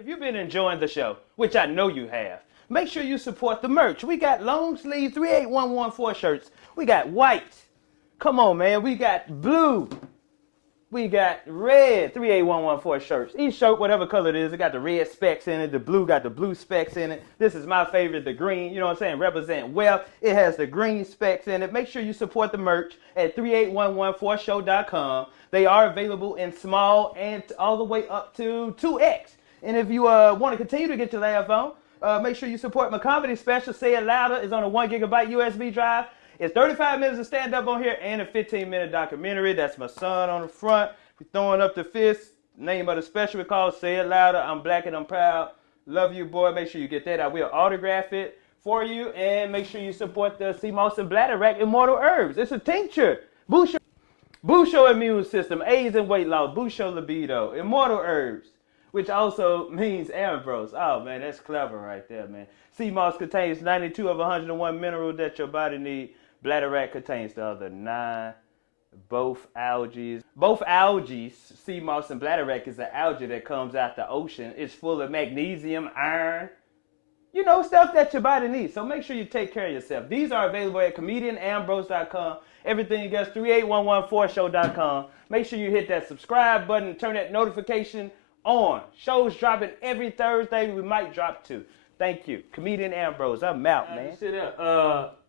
If you've been enjoying the show, which I know you have, make sure you support the merch. We got long sleeve 38114 shirts. We got white. Come on, man. We got blue. We got red 38114 shirts. Each shirt, whatever color it is, it got the red specs in it. The blue got the blue specs in it. This is my favorite, the green. You know what I'm saying? Represent wealth. It has the green specs in it. Make sure you support the merch at 38114show.com. They are available in small and all the way up to 2X. And if you want to continue to get your laugh on, make sure you support my comedy special. Say It Louder is on a 1 gigabyte USB drive. It's 35 minutes of stand-up on here and a 15-minute documentary. That's my son on the front. We're throwing up the fist. Name of the special we call Say It Louder. I'm black and I'm proud. Love you, boy. Make sure you get that. I will autograph it for you. And make sure you support the Seamoss and Bladderwack Immortal Herbs. It's a tincture. Boost your immune system. AIDS and weight loss. Boost your libido. Immortal Herbs, which also means Ambrose. Oh, man, that's clever right there, man. Seamoss contains 92 of 101 minerals that your body needs. Bladderwack contains the other 9. Both algae, Seamoss and Bladderwack is an algae that comes out the ocean. It's full of magnesium, iron, you know, stuff that your body needs. So make sure you take care of yourself. These are available at comedianambrose.com. Everything you get 38114show.com. Make sure you hit that subscribe button, turn that notification on. Shows dropping every Thursday. We might drop 2. Thank you. Comedian Ambrose. I'm out, man.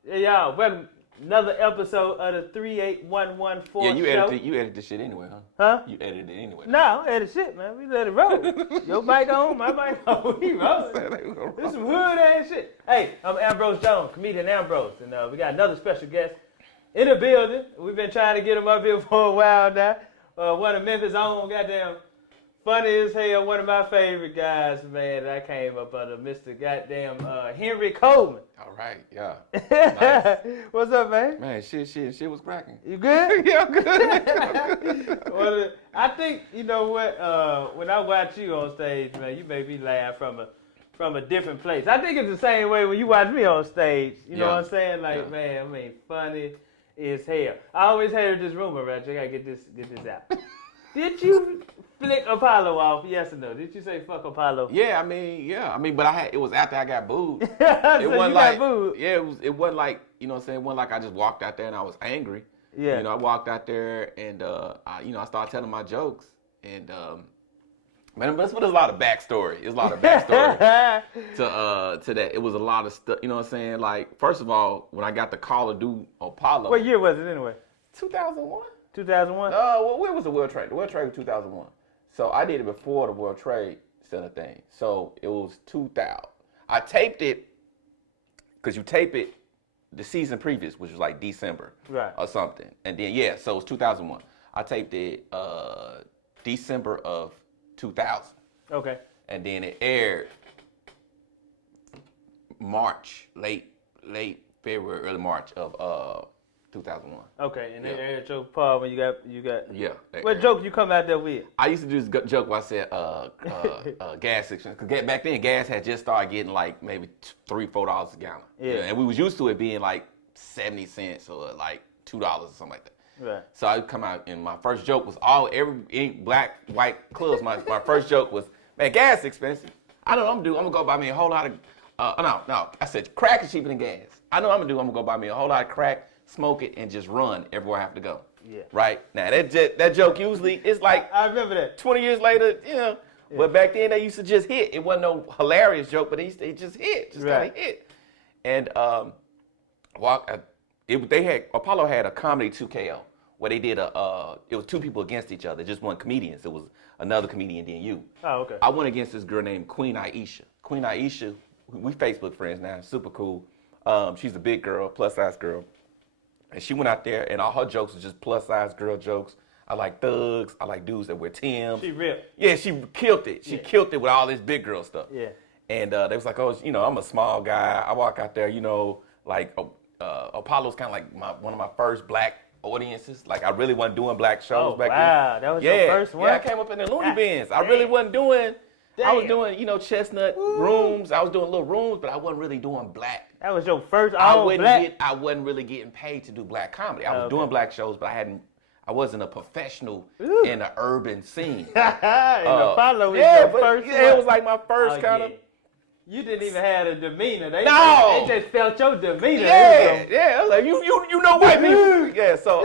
Y'all, welcome. Another episode of the 38114 show. You edited this shit anyway, huh? Huh? You edited it anyway. No, I don't edit shit, man. We let it roll. Your mic on, my mic on. We rolling. This some hood ass shit. Hey, I'm Ambrose Jones, comedian Ambrose, and we got another special guest in the building. We've been trying to get him up here for a while now. One of Memphis' own, goddamn funny as hell. One of my favorite guys, man. That I came up under, Mr. Goddamn Henry Coleman. All right, yeah. Nice. What's up, man? Man, shit was cracking. You good? Yeah, I'm good. Well, I think, you know what, when I watch you on stage, man, you make me laugh from a different place. I think it's the same way when you watch me on stage. You know what I'm saying? Like, man, I mean, funny as hell. I always heard this rumor, right? I gotta get this out. Did you flick Apollo off? Yes or no? Did you say fuck Apollo? Yeah, I mean, but it was after I got booed. It wasn't like, got booed. Yeah, it wasn't like, you know what I'm saying? It wasn't like I just walked out there and I was angry. Yeah. You know, I walked out there and I started telling my jokes and man, but there's a lot of backstory. There's a lot of backstory to that. It was a lot of stuff. You know what I'm saying? Like, first of all, when I got the call to do Apollo. What year was it anyway? 2001. 2001? Well, where was the World Trade? The World Trade was 2001. So I did it before the World Trade Center thing. So it was 2000. I taped it, because you tape it the season previous, which was like December or something. And then, so it was 2001. I taped it December of 2000. Okay. And then it aired March, late February, early March of 2001. Okay, and then aired your part when you got. Yeah. What joke you come out there with? I used to do this joke where I said gas expense. Because back then, gas had just started getting like maybe $3-4 a gallon. Yeah. And we was used to it being like 70 cents or like $2 or something like that. Right. So I would come out and my first joke was every black, white clubs. My first joke was, man, gas expensive. I know what I'm gonna do. I'm gonna go buy me a whole lot of, no. I said crack is cheaper than gas. I know what I'm gonna do. I'm gonna go buy me a whole lot of crack, smoke it, and just run everywhere I have to go. Yeah. Right? Now, that joke usually is like, I remember that. 20 years later, you know. Yeah. But back then, they used to just hit. It wasn't no hilarious joke, but it just hit. Just kind of hit. And Apollo had a comedy 2KO where they did it was 2 people against each other, just one comedians. It was another comedian than you. Oh, okay. I went against this girl named Queen Aisha. Queen Aisha, we Facebook friends now, super cool. She's a big girl, plus size girl. And she went out there, and all her jokes was just plus-size girl jokes. I like thugs. I like dudes that wear Timbs. She ripped. Yeah, she killed it. She killed it with all this big girl stuff. Yeah. And they was like, oh, you know, I'm a small guy. I walk out there, you know, like Apollo's kind of like one of my first black audiences. Like, I really wasn't doing black shows back then. Wow, that was your first one? Yeah, I came up in the Looney Bins. I really wasn't doing... I was doing, you know, chestnut rooms. I was doing little rooms, but I wasn't really doing black. That was your first I black? wasn't really getting paid to do black comedy. I was doing black shows, but I I wasn't a professional in the urban scene. Apollo It was like my first kind of. You didn't even have a demeanor. They just felt your demeanor. Yeah. Like you know white people. Yeah. So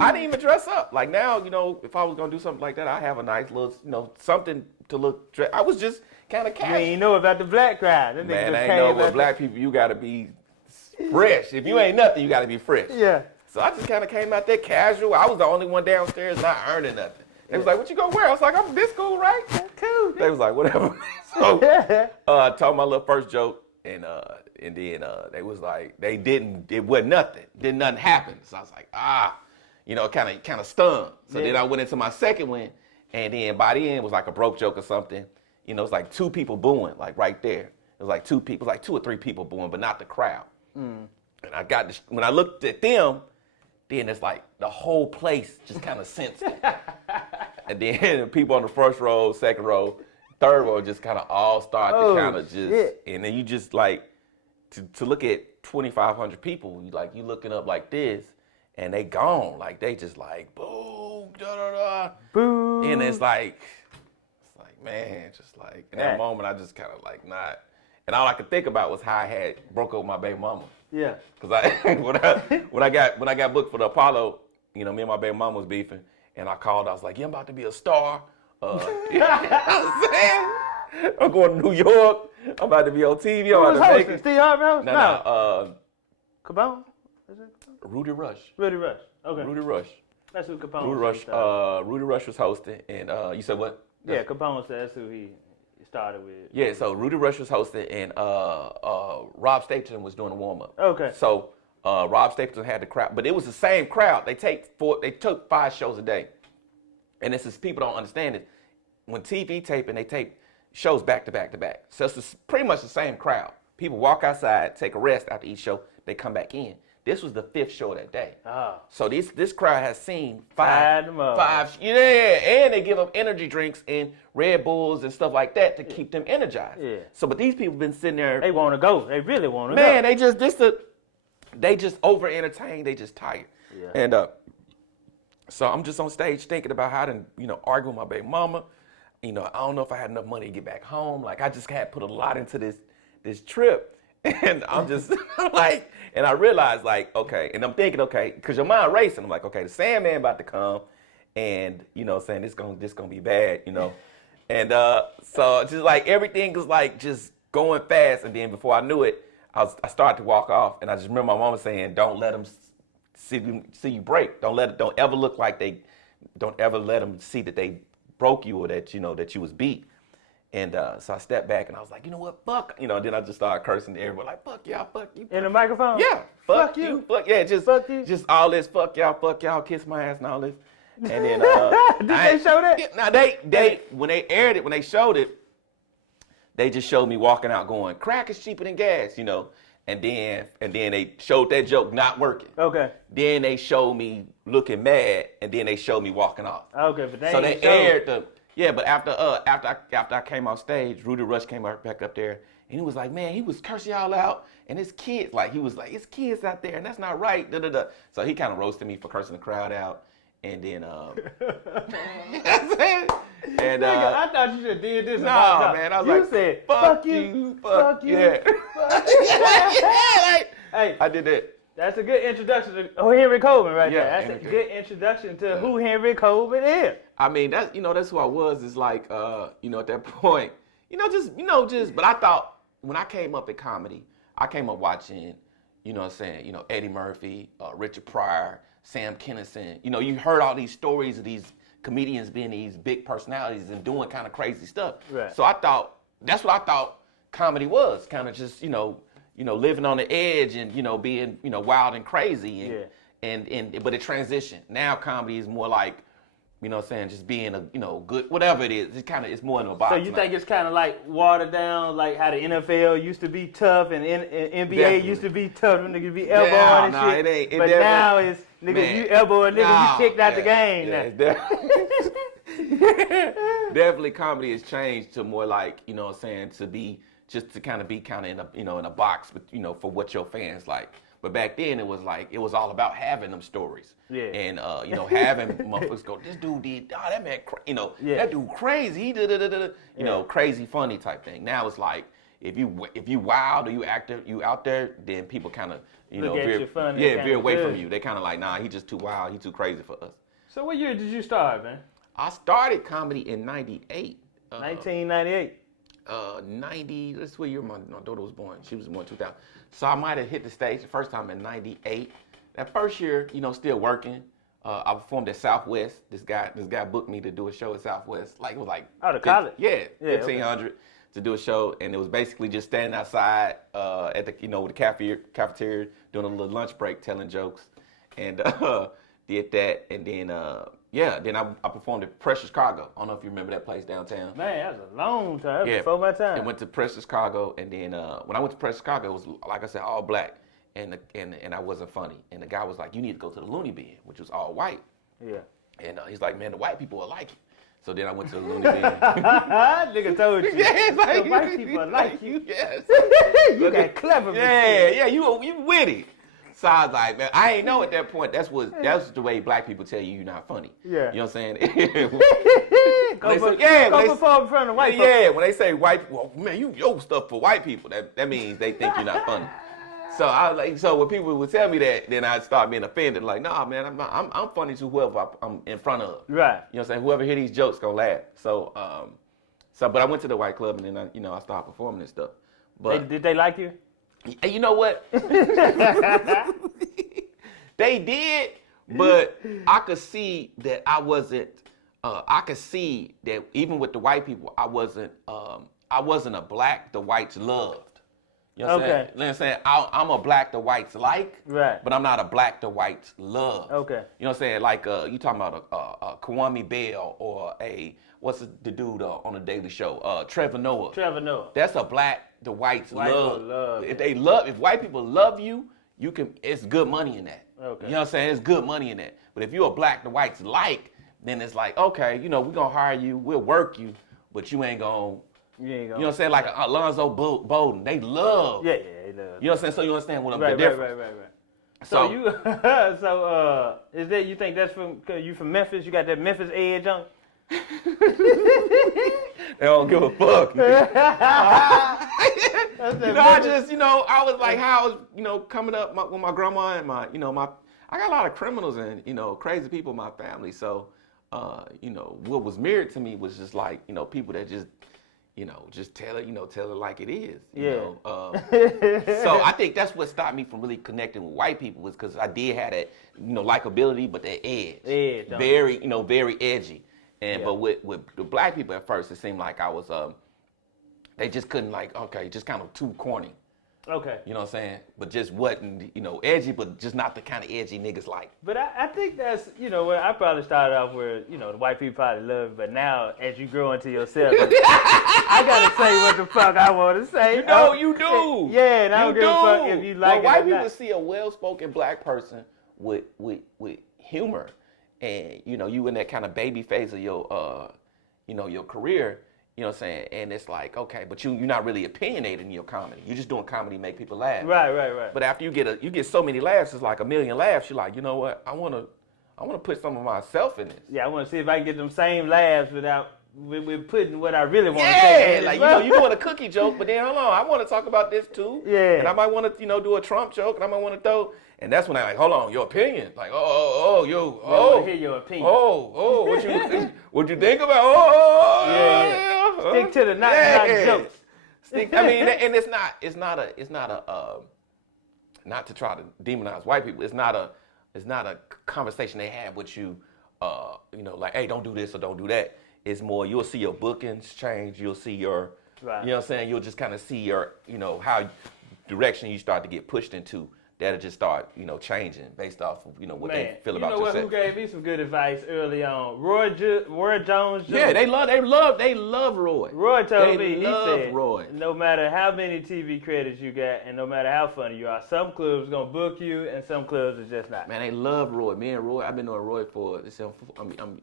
I didn't even dress up. Like now, if I was gonna do something like that, I have a nice little, something to look. I was just kind of casual. You ain't know about the black crowd. Man, I ain't know about black people. You gotta be fresh. If you ain't nothing, you gotta be fresh. Yeah. So I just kind of came out there casual. I was the only one downstairs not earning nothing. They was like, "What you gonna wear?" I was like, "I'm this cool, right?" Cool. They was like, "Whatever." So I told my little first joke, and then they was like, it wasn't nothing. Didn't nothing happen. So I was like, kind of stunned. So then I went into my second one, and then by the end it was like a broke joke or something. It was like two people booing, like right there. It was like two people, like 2 or 3 people booing, but not the crowd. And when I looked at them, then it's like the whole place just kind of sensed it. And then the people on the first row, second row, third row just kind of all start to kind of just, and then you just like, to look at 2,500 people, you looking up like this, and they gone, like they just like, boo, da-da-da. Boo. And it's like, man, just like, in that moment, I just kind of like not, and all I could think about was how I had broke up with my baby mama. Yeah. Cause when I got booked for the Apollo, me and my baby mama was beefing, and I called. I was like, "Yeah, I'm about to be a star. You know what I'm saying? I'm going to New York. I'm about to be on TV. I'm about to make it." Steve Harvey? No. Capone? Is it? Rudy Rush. Rudy Rush. Okay. Rudy Rush. That's who Capone. Rudy Rush was hosting, and you said what? Yeah, Capone said that's who he started with. Yeah, so Rudy Rush was hosting, and Rob Stapleton was doing the warm up. Okay. So Rob Stapleton had the crowd, but it was the same crowd. They took 5 shows a day, and this is people don't understand it. When TV taping, they tape shows back to back to back. So it's pretty much the same crowd. People walk outside, take a rest after each show, they come back in. This was the 5th show that day. Oh. So this crowd has seen 5, and they give them energy drinks and Red Bulls and stuff like that to keep them energized. Yeah. So, but these people been sitting there. They want to go. They really want to go. Man, they just over entertained. They just tired. Yeah. And so I'm just on stage thinking about how to, argue with my baby mama. I don't know if I had enough money to get back home. Like I just had put a lot into this trip. And I'm just like, and I realized like, okay, and I'm thinking, okay, because your mind racing. I'm like, okay, the Sandman about to come, and saying this gonna be bad, and so just like everything was like just going fast, and then before I knew it, I started to walk off, and I just remember my mama saying, don't let them see you break. Don't ever look like don't ever let them see that they broke you or that that you was beat. And so I stepped back and I was like, you know what, fuck. Then I just started cursing to everybody, like, fuck y'all, fuck you. In the microphone? Yeah. Fuck you. Fuck, yeah, just fuck you. Just all this, fuck y'all, kiss my ass and all this. And then Did they show that? Yeah, now they when they aired it, when they showed it, they just showed me walking out going, crack is cheaper than gas, And then they showed that joke not working. Okay. Then they showed me looking mad, and then they showed me walking off. Okay, but they aired the. Yeah, but after I came off stage, Rudy Rush came back up there, and he was like, man, he was cursing y'all out, and his kids, like, he was like, it's kids out there, and that's not right, da-da-da. So he kind of roasted me for cursing the crowd out, and then, and I thought you should have did this. No, man, I was you like, said, fuck you, fuck you. Yeah. Fuck you. Hey, I did that. That's a good introduction to Henry Coleman right there. That's Henry a good introduction to who Henry Coleman is. I mean, that's who I was. It's like, at that point, but I thought when I came up at comedy, I came up watching, Eddie Murphy, Richard Pryor, Sam Kinison. You heard all these stories of these comedians being these big personalities and doing kind of crazy stuff. Right. So that's what I thought comedy was, kind of just, living on the edge and, being, wild and crazy. But it transitioned. Now comedy is more like, just being a, good, whatever it is. It's more in a box. So you think it's kind of like watered down, like how the NFL used to be tough and NBA Definitely. used to be tough and niggas be elbowing and shit. But now it's, niggas, you elbow a nigga, you kicked out the game now. Definitely comedy has changed to more like, to be, just to kind of be in a, in a box, with, for what your fans like. But back then it was like it was all about having them stories. Yeah. And you know, having motherfuckers go, this dude did, oh, that man, that dude crazy. He did, you know, crazy funny type thing. Now it's like if you wild or you out there, then people kind of veer away from you. They kind of like, nah, he just too wild. He too crazy for us. So what year did you start, man? I started comedy in '98. 1998. 90. That's what year my daughter was born. She was born 2000. So I might have hit the stage the first time in '98. That first year, you know, still working. I performed at Southwest. This guy booked me to do a show at Southwest. Like it was like out of college. Yeah, 1,500 to do a show, and it was basically just standing outside at the with the cafeteria doing a little lunch break, telling jokes, and did that, and then then I performed at Precious Cargo. I don't know if you remember that place downtown. Man, that was a long time. Before my time. I went to Precious Cargo, and then when I went to Precious Cargo, it was like I said, all black, and I wasn't funny. And the guy was like, "You need to go to the Looney Bin," which was all white. Yeah. And he's like, "Man, the white people will like you." So then I went to the Looney Bin. Nigga told you. Yeah, it's like, the white people like you. Yes. You got clever. Yeah, you witty. So I was like, man, I ain't know at that point. That's the way black people tell you you're not funny. Yeah. You know what I'm saying? Go perform in front of white people. Yeah, when they say white, well, man, your stuff for white people. That means they think you're not funny. So I was like, so when people would tell me that, then I'd start being offended. Like, nah, man, I'm funny to whoever I'm in front of. Right. You know what I'm saying? Whoever hear these jokes gonna laugh. So but I went to the white club and then I started performing and stuff. But did they like you? You know what? They did, but I could see that I wasn't. I could see that even with the white people, I wasn't a black the whites loved. You know what I'm saying? You know what I'm saying? I'm a black the whites like, right? But I'm not a black the whites love. Okay. You know what I'm saying? Like you talking about a Kwame Bell or what's the dude on the Daily Show? Trevor Noah. Trevor Noah. That's a black the whites love. If white people love you, you can. It's good money in that. Okay. You know what I'm saying? It's good money in that. But if you're a black the whites like, then it's like, okay, we're gonna hire you, we'll work you, but you ain't gonna. You know what I'm saying? Like Alonzo Bowden, they love. Yeah, they love. You know what I'm saying? So you understand what I'm the difference. Right. So you, is that you think that's cause you from Memphis? You got that Memphis edge on. They don't give a fuck. I was like how I was, coming up with my grandma and I got a lot of criminals and crazy people in my family. So, what was mirrored to me was just like people that just. Just tell it like it is. So I think that's what stopped me from really connecting with white people was because I did have that, likability, but that edge. Very, very edgy. But with the black people at first, it seemed like I was, they just couldn't just kind of too corny. Okay. You know what I'm saying? But just wasn't, edgy, but just not the kind of edgy niggas like. But I think that's, where I probably started off where, the white people probably love it, but now as you grow into yourself, I gotta say what the fuck I want to say. You do. Yeah, and I don't give a fuck if you like it or white not. people see a well-spoken black person with humor and, you in that kind of baby phase of your, your career. You know what I'm saying? And it's like, okay, but you're not really opinionated in your comedy. You're just doing comedy to make people laugh. Right. But after you get so many laughs, it's like a million laughs. You're like, you know what? I want to put some of myself in this. Yeah, I want to see if I can get them same laughs without with putting what I really want to say. Yeah, like you doing a cookie joke, but then hold on, I want to talk about this too. Yeah. And I might want to do a Trump joke, and I might want to throw. And that's when I like, hold on, your opinion. Like, I want to hear your opinion. What you think about? Yeah. Stick to the not jokes. And it's not a not to try to demonize white people. It's not a conversation they have with you. Like, hey, don't do this or don't do that. It's more you'll see your bookings change. You'll see your, you know what I'm saying. You'll just kind of see your, how direction you start to get pushed into. That'll just start, changing based off of, what they feel about yourself. You know who gave me some good advice early on? Roy Jones Jr. Yeah, they love Roy. Roy told me, he said, Roy. No matter how many TV credits you got and no matter how funny you are, some clubs gonna book you and some clubs are just not. Man, they love Roy. Me and Roy, I've been knowing Roy for, I'm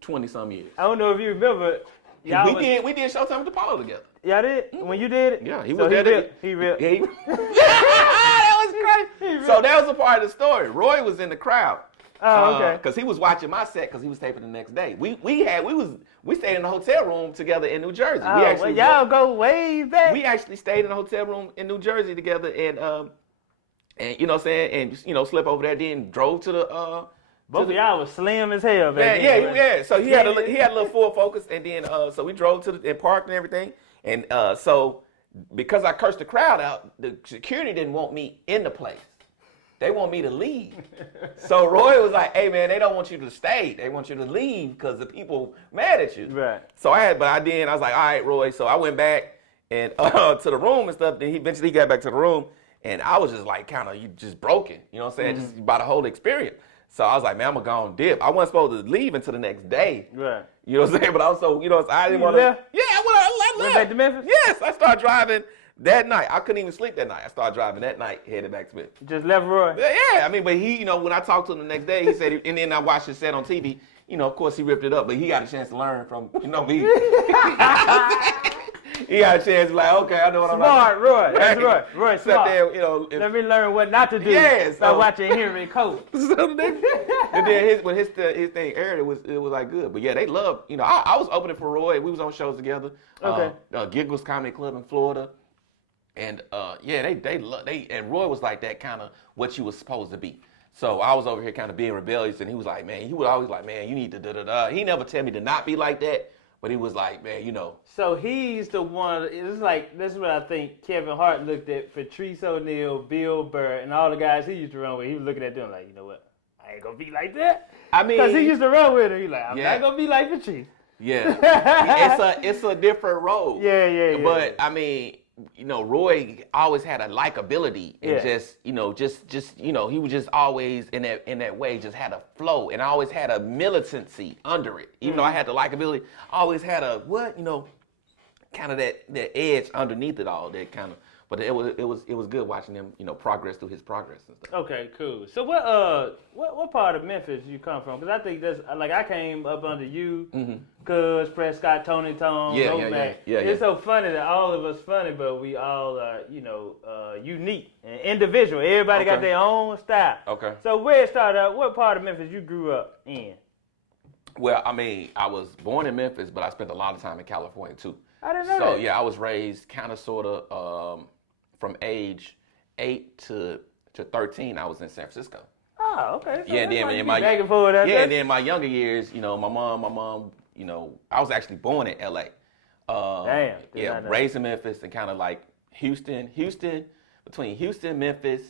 20-some years. I don't know if you remember. We did Showtime with Apollo together. Y'all did? When you did it? Yeah, he was there. He real. That was crazy. So that was a part of the story. Roy was in the crowd. Oh, okay. Because he was watching my set because he was taping the next day. We stayed in the hotel room together in New Jersey. Oh, y'all go way back. We actually stayed in a hotel room in New Jersey together, and you know what I'm saying, and you know, slept over there. Then drove to the both of y'all was slim as hell, man. Yeah. So he had a little Ford Focus, and then so we drove to and parked and everything, and so because I cursed the crowd out, the security didn't want me in the place. They want me to leave. So Roy was like, "Hey man, they don't want you to stay. They want you to leave because the people mad at you." Right. So I was like, "All right, Roy." So I went back and to the room and stuff. Then he eventually got back to the room, and I was just like, kind of just broken. You know what I'm saying? Just by the whole experience. So I was like, "Man, I'm gonna go and dip." I wasn't supposed to leave until the next day. Right. You know what I'm saying? But also, you know, I didn't want to. Yeah, I left. Went back to Memphis? Yes, I started driving. That night, I couldn't even sleep that night. I started driving that night, headed back to Memphis. Just left Roy? Yeah, I mean, but he, you know, when I talked to him the next day, he said, and then I watched his set on TV, you know, of course he ripped it up, but he got a chance to learn from, you know, me. He got a chance to like, okay, I know what I'm doing. Smart, Roy. That's Roy. Roy, smart. There, you know, let me learn what not to do. Yes. By watching Henry Coleman. And then when his thing aired, it was like good. But yeah, they love, you know, I was opening for Roy. We was on shows together. Okay. Giggles Comedy Club in Florida. And and Roy was like that kind of what you was supposed to be. So I was over here kind of being rebellious, and he was like, man, he would always like, man, you need to da-da-da. He never tell me to not be like that, but he was like, man, you know. So he's the one, this is what I think Kevin Hart looked at Patrice O'Neal, Bill Burr, and all the guys he used to run with. He was looking at them like, you know what, I ain't gonna be like that. I mean. Because he used to run with her. He like, I'm not gonna be like Patrice. Yeah. It's a different road. Yeah. But I mean, you know, Roy always had a likability and just you know, he was just always in that way, just had a flow, and I always had a militancy under it. Even though I had the likability, I always had a kind of that edge underneath it all, that kind of. But it was good watching him, you know, progress through his progress and stuff. Okay, cool. So what part of Memphis you come from? Because I think that's like I came up under you, Cuz, Prescott, Tony Tone, Yeah. It's so funny that all of us funny, but we all are, you know, unique and individual. Everybody got their own style. Okay. So where it started out? What part of Memphis you grew up in? Well, I mean, I was born in Memphis, but I spent a lot of time in California too. I didn't know that. So yeah, I was raised kind of sort of. From age 8 to 13, I was in San Francisco. Oh, okay. So and then in my younger years, you know, my mom, you know, I was actually born in LA. Damn. Yeah, raised in Memphis and kind of like Houston, between Houston, Memphis,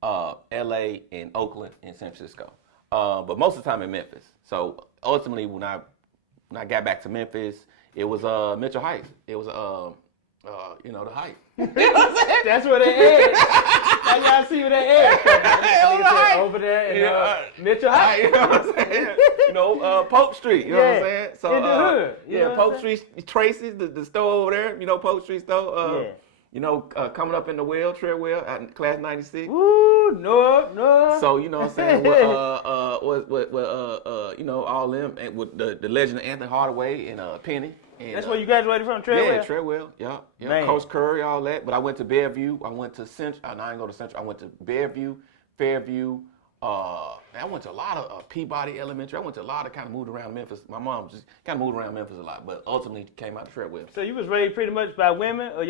LA, and Oakland and San Francisco. But most of the time in Memphis. So ultimately, when I got back to Memphis, it was Mitchell Heights. It was you know, the Heights. That's where they aired. Now y'all see where they aired. Over there in Mitchell Heights. You know what I'm saying? You know, Pope Street. You know what I'm saying? So in the hood. Yeah, Pope Street, Tracy's, the store over there. You know, Pope Street store. You know, coming up in the Treadwell at Class 96. Woo, no. So, you know what I'm saying? You know, all them, and with the legend of Anthony Hardaway and Penny. And, that's where you graduated from, Treadwell? Yeah, Treadwell, yeah. Coach Curry, all that. But I went to Bellevue. I went to Central. I didn't go to Central. I went to Bellevue, Fairview. I went to a lot of Peabody Elementary. I went to a lot of kind of moved around Memphis. My mom just kind of moved around Memphis a lot, but ultimately came out of Treadwell. So you was raised pretty much by women, or was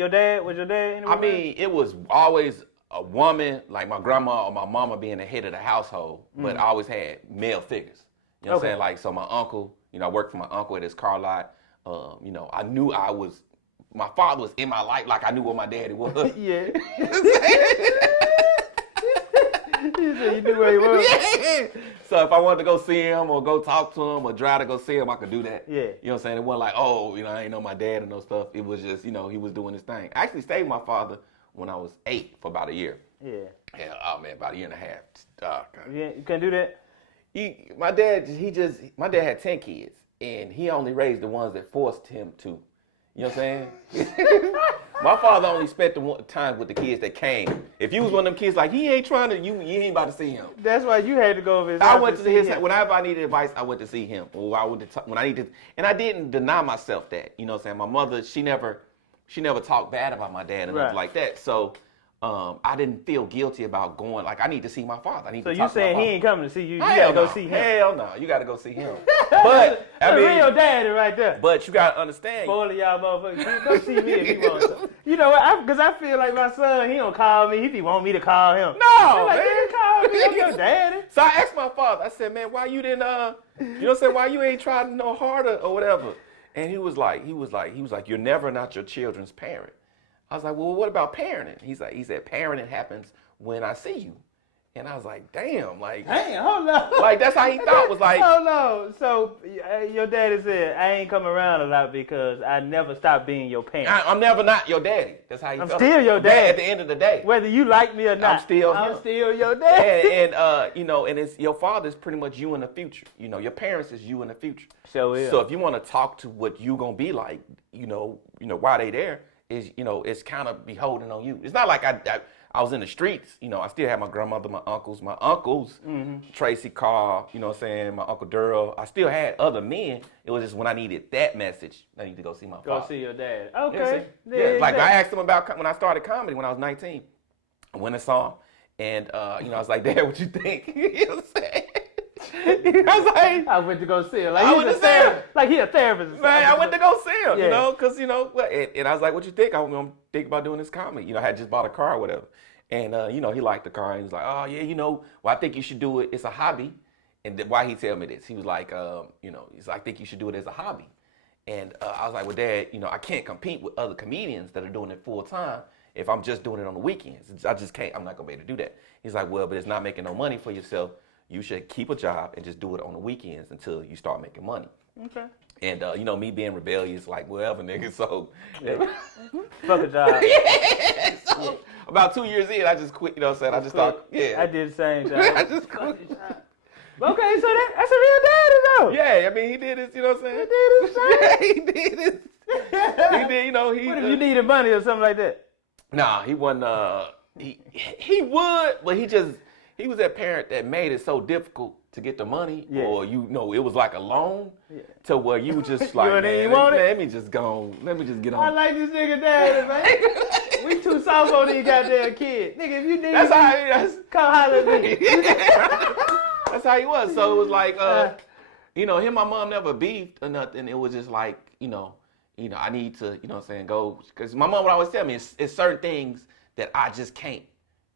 your dad I mean, it was always a woman, like my grandma or my mama being the head of the household, but I always had male figures. You know what I'm saying? Like, so my uncle, you know, I worked for my uncle at his car lot. You know, I knew my father was in my life like I knew what my daddy was. Yeah. You knew where he was. Yeah. So if I wanted to go see him or go talk to him or drive to go see him, I could do that. Yeah. You know what I'm saying? It wasn't like, oh, you know, I ain't know my dad and no stuff. It was just, you know, he was doing his thing. I actually stayed with my father when I was 8 for about a year. Yeah. Yeah, oh man, about a year and a half. Oh, God. You couldn't do that? My dad had 10 kids. And he only raised the ones that forced him to. You know what I'm saying? My father only spent the time with the kids that came. If you was one of them kids like, he ain't trying to, you ain't about to see him. That's why you had to go over his house. I went to his house. Whenever I needed advice, I went to see him. Or when I needed, and I didn't deny myself that. You know what I'm saying? My mother, she never talked bad about my dad and nothing like that. So, I didn't feel guilty about going. Like I need to see my father. I need So to you talk to my saying father. he ain't coming to see you? You Hell gotta go no. see him. Hell no, you gotta go see him. But I mean, real daddy right there. but you gotta understand. Spoiler y'all motherfuckers. Go see me if he wants to. You know what? Because I feel like my son, he don't call me. He want me to call him. No, like, man. "You call me. I'm your daddy." So I asked my father. I said, "Man, why you didn't? You know what I'm saying? Why you ain't trying no harder or whatever?" And he was like, "You're never not your children's parent." I was like, "Well, what about parenting?" He said, "Parenting happens when I see you." And I was like, "Damn, like, Hey, hold on. like that's how he thought was like." Hold on. So your daddy said, "I ain't come around a lot because I never stopped being your parent." I'm never not your daddy. That's how he I'm felt. still your daddy. At the end of the day. Whether you like me or not, I'm still him. your daddy. And you know, and it's your father's pretty much you in the future. You know, your parents is you in the future. So is. So if you want to talk to what you gonna be like, you know, while they there, is it's kind of beholden on you. It's not like I was in the streets. You know, I still had my grandmother, my uncles, Tracy Carr. You know what I'm saying? My Uncle Durrell. I still had other men. It was just when I needed that message, I need to go see my father. Go see your dad. You know what I'm Okay. saying? Yeah. Like I asked him about when I started comedy when I was 19. I went and saw him, and you know, I was like, "Dad, what you think?" You know what I'm saying? I was like, I went to go see him. Like I he's went a to see him. therapist. Like he a therapist. Man, I went to go see him, Yeah. you know, because, you know, and I was like, "What you think?" I'm thinking about doing this comedy. You know, I had just bought a car or whatever. And, you know, he liked the car. And he was like, "Oh, yeah, you know, well, I think you should do it. It's a hobby." And why he tell me this? He was like, you know, he's like, "I think you should do it as a hobby." And I was like, "Well, Dad, you know, I can't compete with other comedians that are doing it full time if I'm just doing it on the weekends. I just can't. I'm not going to be able to do that." He's like, "Well, but it's not making no money for yourself. You should keep a job and just do it on the weekends until you start making money." Okay. And, you know, me being rebellious, like, whatever, nigga, so. Yeah. Fuck a job. Yeah, so about 2 years in, I just quit, you know what I'm saying? I just thought, yeah. I did the same thing. I just quit. Okay, so that's a real daddy though. Yeah, I mean, he did his, you know what I'm saying? He did his thing. Yeah, he did his. He did, you know, he. What if you needed money or something like that? Nah, he wasn't, he would, but he was that parent that made it so difficult to get the money, or you know, it was like a loan to where you just like, didn't want it? let me just get on. I like this nigga daddy, man. We too soft on these goddamn kids. Nigga, if you need That's how come holler at me. That's how he was. So it was like, you know, him and my mom never beefed or nothing. It was just like, you know, I need to, you know what I'm saying, go, because my mom would always tell me it's certain things that I just can't,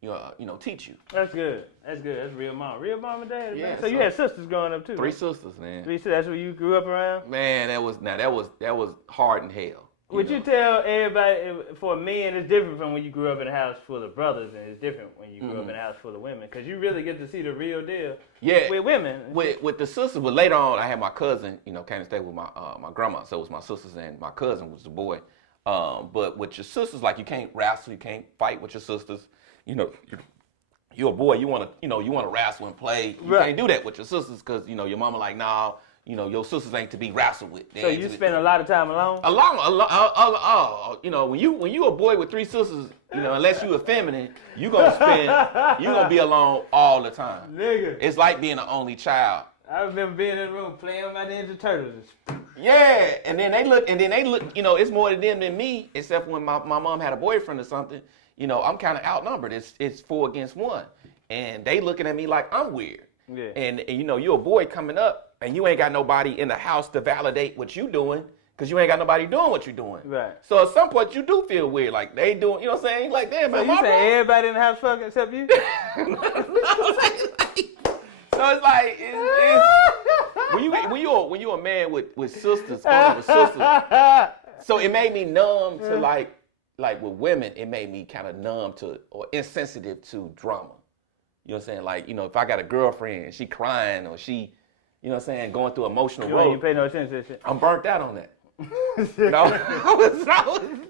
you know, teach you. That's good. That's good. That's real mom. Real mom and dad. Yeah, Man. So you had sisters growing up too. 3 right? sisters, man. 3 sisters. That's where you grew up around. Man, that was hard in hell. Would you tell everybody, for men, it's different from when you grew up in a house full of brothers, and it's different when you grew up in a house full of women, because you really get to see the real deal with women. With the sisters, but later on, I had my cousin, you know, came to stay with my grandma, so it was my sisters and my cousin was the boy. But with your sisters, like, you can't wrestle, you can't fight with your sisters. You know, you're a boy, you want to wrestle and play. You can't do that with your sisters because, you know, your mama like, nah, you know, your sisters ain't to be wrestled with. So you spend a lot of time alone? You know, when you a boy with 3 sisters, you know, unless you effeminate, you gonna be alone all the time. Nigga. It's like being an only child. I remember being in the room playing with my Ninja Turtles. Yeah, and then they look, you know, it's more to them than me, except when my mom had a boyfriend or something, you know, I'm kind of outnumbered. It's 4 against 1. And they looking at me like I'm weird. Yeah. And you know, you're a boy coming up, and you ain't got nobody in the house to validate what you doing, because you ain't got nobody doing what you doing. Right. So at some point, you do feel weird, like they doing, you know what I'm saying? Like, damn, So you say everybody in the house fucking except you? So it's like, when you a man with sisters, with sisters, so it made me numb to like with women, it made me kind of numb to or insensitive to drama. You know what I'm saying? Like, you know, if I got a girlfriend and she crying or she, you know what I'm saying, going through emotional You ain't pay no attention to that shit. I'm burnt out on that. No.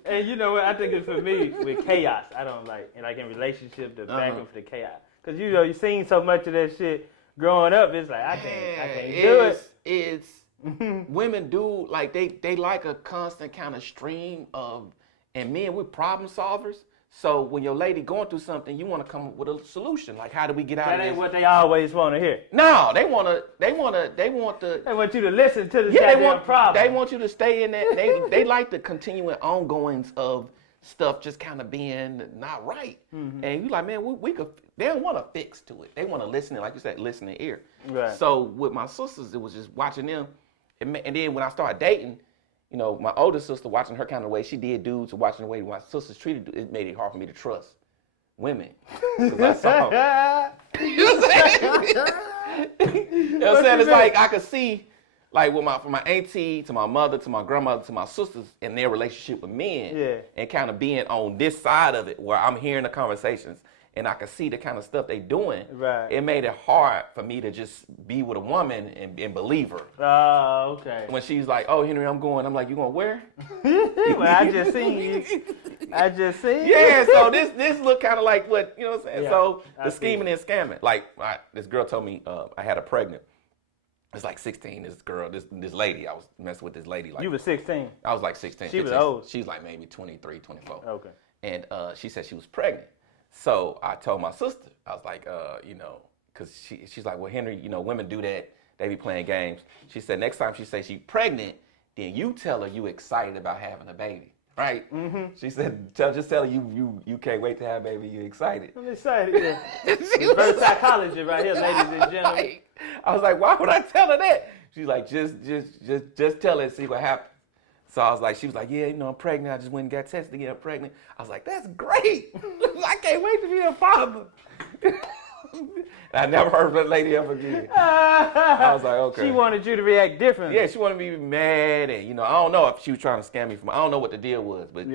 And you know what? I think it's for me with chaos. I don't like, and like in relationship, the back and for the chaos. Because you know, you seen so much of that shit growing up. It's like I can't do it. It's women do like they like a constant kind of stream of, and men, we're problem solvers. So when your lady going through something, you want to come up with a solution. Like, how do we get out of this? That ain't what they always want to hear. No, they want you to listen to the goddamn problem. They want you to stay in that. They like the continuing ongoings of stuff just kind of being not right. And you like, man, we could, they don't want to fix to it. They want to listen, like you said, listening ear. Right. So with my sisters, it was just watching them. And then when I started dating, you know, my older sister, watching her kind of way she did dudes, and watching the way my sisters treated dudes, it made it hard for me to trust women. 'Cause I saw, you know what I'm saying? You know what I'm saying? It's like I could see, like with from my auntie to my mother to my grandmother to my sisters in their relationship with men, and kind of being on this side of it where I'm hearing the conversations and I could see the kind of stuff they doing. Right. It made it hard for me to just be with a woman and believe her. Oh, okay. When she's like, "Oh, Henry, I'm going," I'm like, "You going where?" Well, I just seen you. Yeah, so this look kind of like what, you know what I'm saying? Yeah, so I the see scheming and scamming. Like, this girl told me I had her pregnant. It's like 16, this lady, I was messing with this lady. Like, You were 16. I was like 16. She was 15. old. She's like maybe 23, 24. Okay. And she said she was pregnant. So I told my sister, I was like, you know, because she's like, well, Henry, you know, women do that. They be playing games. She said next time she say she's pregnant, then you tell her you excited about having a baby. Right? She said, just tell her you can't wait to have a baby. You excited. I'm excited. Yeah. Reverse psychology right here, ladies and gentlemen. I was like, why would I tell her that? She's like, just tell her and see what happens. So I was like, she was like, yeah, you know, I'm pregnant. I just went and got tested to get pregnant. I was like, that's great. I can't wait to be a father. I never heard of that lady ever again. I was like, okay. She wanted you to react differently. Yeah, she wanted me to be mad, and you know, I don't know if she was trying to scam me I don't know what the deal was, but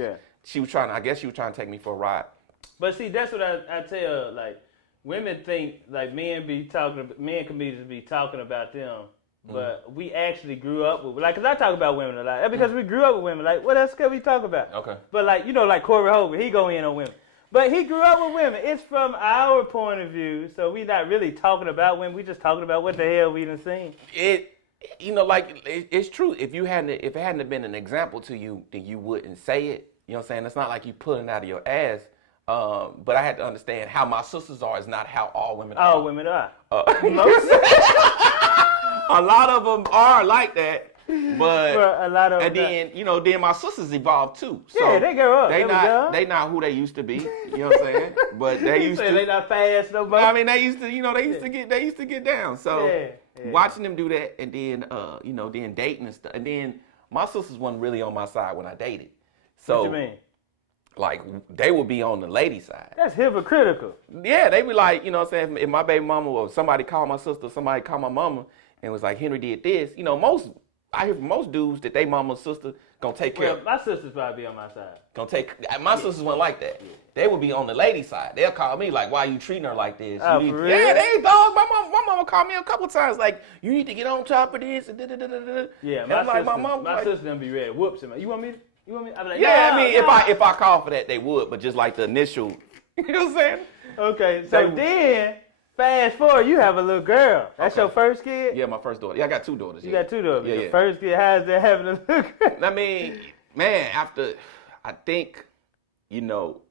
she was trying. I guess she was trying to take me for a ride. But see, that's what I tell, like, women think like men comedians be talking about them, but we actually grew up with, like, cause I talk about women a lot. That's because we grew up with women. Like, what else can we talk about? Okay. But like, you know, like Corey Hogan, he go in on women. But he grew up with women. It's from our point of view, so we not really talking about women. We just talking about what the hell we done seen. You know, like, it's true. If it hadn't been an example to you, then you wouldn't say it. You know what I'm saying? It's not like you pulling it out of your ass. But I had to understand how my sisters are is not how all women are. All women are. A lot of them are like that. But a lot of then you know, then my sisters evolved too. So yeah, they grow up. They not who they used to be. You know what I'm saying? But they used to. They not fast no more. I mean, they used to get down. So watching them do that, and then you know, then dating and stuff, and then my sisters wasn't really on my side when I dated. So what you mean? Like, they would be on the lady side. That's hypocritical. Yeah, they be like, you know what I'm saying, if my baby mama or somebody called my sister, somebody called my mama and was like, Henry did this, you know, I hear from most dudes that they mama or sister gonna take care of. My sisters probably be on my side. My sisters weren't like that. Yeah. They would be on the lady side. They'll call me like, why you treating her like this? Oh, for real? Yeah, they dog. My mama called me a couple times like, you need to get on top of this. And da-da-da-da-da. Yeah, my sister done be ready. Whoops. You want me? I'd be like, yeah, I mean, if I call for that, they would, but just like the initial, you know what I'm saying? Okay, so then, fast forward, you have a little girl. That's your first kid? Yeah, my first daughter. Yeah, I got two daughters. You got two daughters. Yeah, your first kid, how's that having a little girl? I mean, man, after, I think, you know,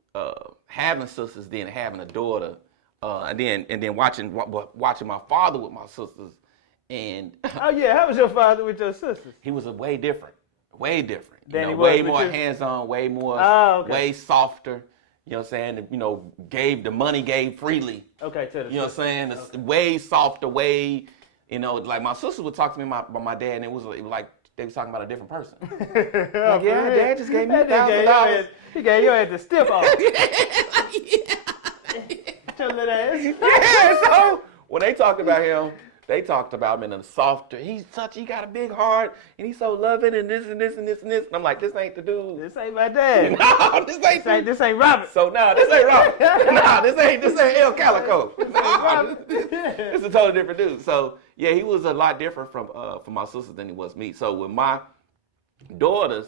having sisters, then having a daughter, and then watching my father with my sisters, and oh yeah, how was your father with your sisters? He was way different. Way different. You know, he way more hands-on, way more, way softer. You know what I'm saying? You know, the money gave freely. Okay, to the you know what I'm saying? Okay. Way softer, way, you know, like my sisters would talk to me about my dad, and it was like they was talking about a different person. Like, yeah, dad just gave me $1,000. He gave your ass the stiff off. Your little ass. Yeah, so when they talked about him, they talked about him in a softer, he got a big heart, and he's so loving, and this and this and this and this. And I'm like, this ain't the dude. This ain't my dad. No, this ain't Robert. So no, this ain't Robert. No, this ain't El Calico. No, this is a totally different dude. So yeah, he was a lot different from my sisters than he was me. So with my daughters,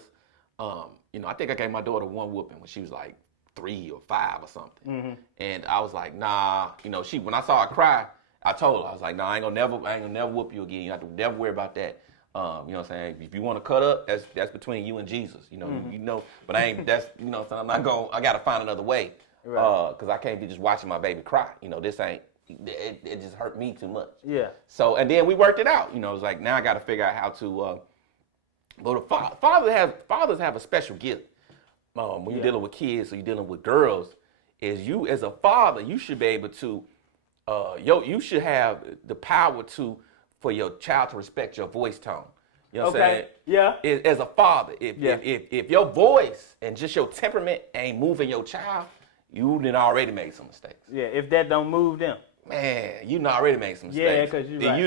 you know, I think I gave my daughter one whooping when she was like 3 or 5 or something. Mm-hmm. And I was like, nah, you know, when I saw her cry, I told her, I was like, no, I ain't gonna never whoop you again. You have to never worry about that. You know what I'm saying? If you want to cut up, that's between you and Jesus. You know, you know. But I ain't. That's, you know. So I'm not going. I gotta find another way. Right. Because I can't be just watching my baby cry. You know, this ain't. It just hurt me too much. Yeah. So and then we worked it out. You know, it's like now I got to figure out how to. But fathers have a special gift. when you're dealing with kids or you're dealing with girls, is you as a father, you should be able to, you should have the power for your child to respect your voice tone. You know what I'm saying? Yeah. As a father, if your voice and just your temperament ain't moving your child, you done already made some mistakes. Yeah, if that don't move them. Man, you done already made some mistakes. Yeah, because you right.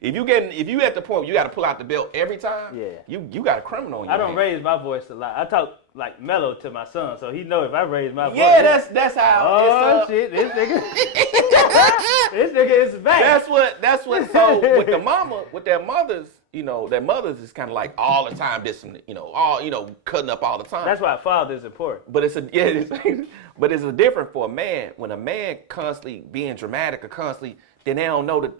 If you at the point where you got to pull out the belt every time, you got a criminal on your I don't hand. raise my voice a lot. I talk like mellow to my son, so he know if I raise my voice. Yeah, that's how. Oh shit, this nigga, this nigga is back. That's what. So with their mothers, their mothers is kind of like all the time dissing, cutting up all the time. That's why father is important. But it's a different for a man. When a man constantly being dramatic or constantly, then they don't know the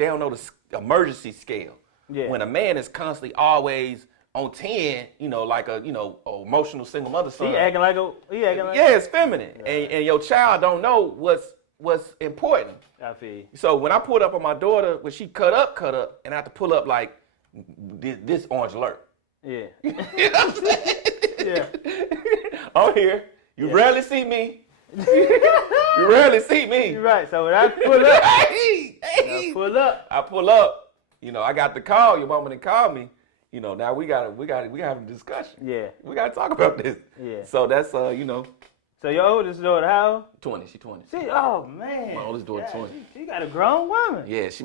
emergency scale. Yeah. When a man is constantly always on 10, like a emotional single mother son. He acting like. Yeah, it's feminine, and your child don't know what's important. I feel you. So when I pulled up on my daughter, when she cut up, and I had to pull up like this orange alert. Yeah. You know what I'm saying? Yeah. I'm here. You rarely see me. You rarely see me. You're right. So when I pull up, I pull up. I got the call. Your mama didn't call me. Now we gotta have a discussion. Yeah. We gotta talk about this. Yeah. So that's So your oldest daughter, how old? 20. She 20. Oh man. My oldest daughter 20. She got a grown woman. Yeah, she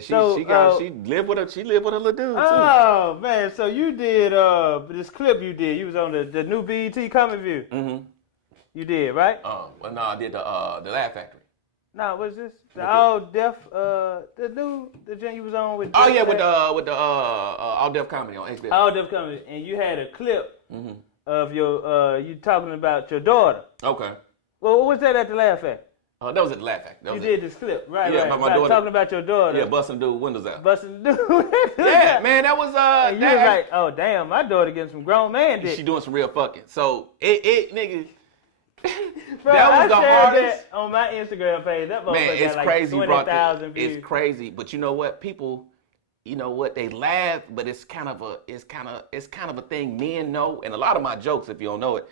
So, she lived with her little dude too. Oh man, so you did this clip you did. You was on the new BET Comedyvet. Mm-hmm. You did, right? Well, no, I did the Laugh Factory. No, what's this? The All Deaf the joint you was on with. Oh yeah, with the All Deaf Comedy on HBO. All Deaf Comedy, and you had a clip of your you talking about your daughter. Okay. Well, what was that at the Laugh Factory? That was at the Laugh Factory. You did this clip, right? Yeah, right. about my daughter. Talking about your daughter. Yeah, busting dude windows out. Busting dude windows Yeah, out. man, that was And you was like, oh damn, my daughter getting some grown man dick. She doing some real fucking. So it nigga. Bro, that was the hardest. That on my Instagram page. That Man, motherfucker it's got like crazy. 20,000 views. It's crazy, but you know what? People, they laugh, but it's kind of a thing men know. And a lot of my jokes, if you don't know it,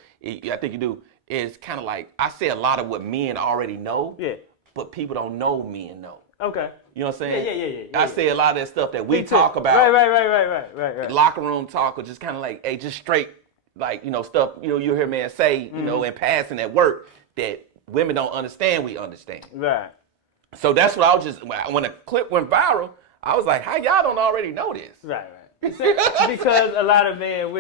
I think you do, is kind of like I say a lot of what men already know. Yeah. But people don't know men know. Okay. You know what I'm saying? Yeah. I say a lot of that stuff that we talk about. Right. Locker room talk, or just kind of like, hey, just straight. Like, stuff, you hear men say, in passing at work that women don't understand, we understand. Right. So that's what I was when the clip went viral, I was like, how y'all don't already know this? Right. Because a lot of men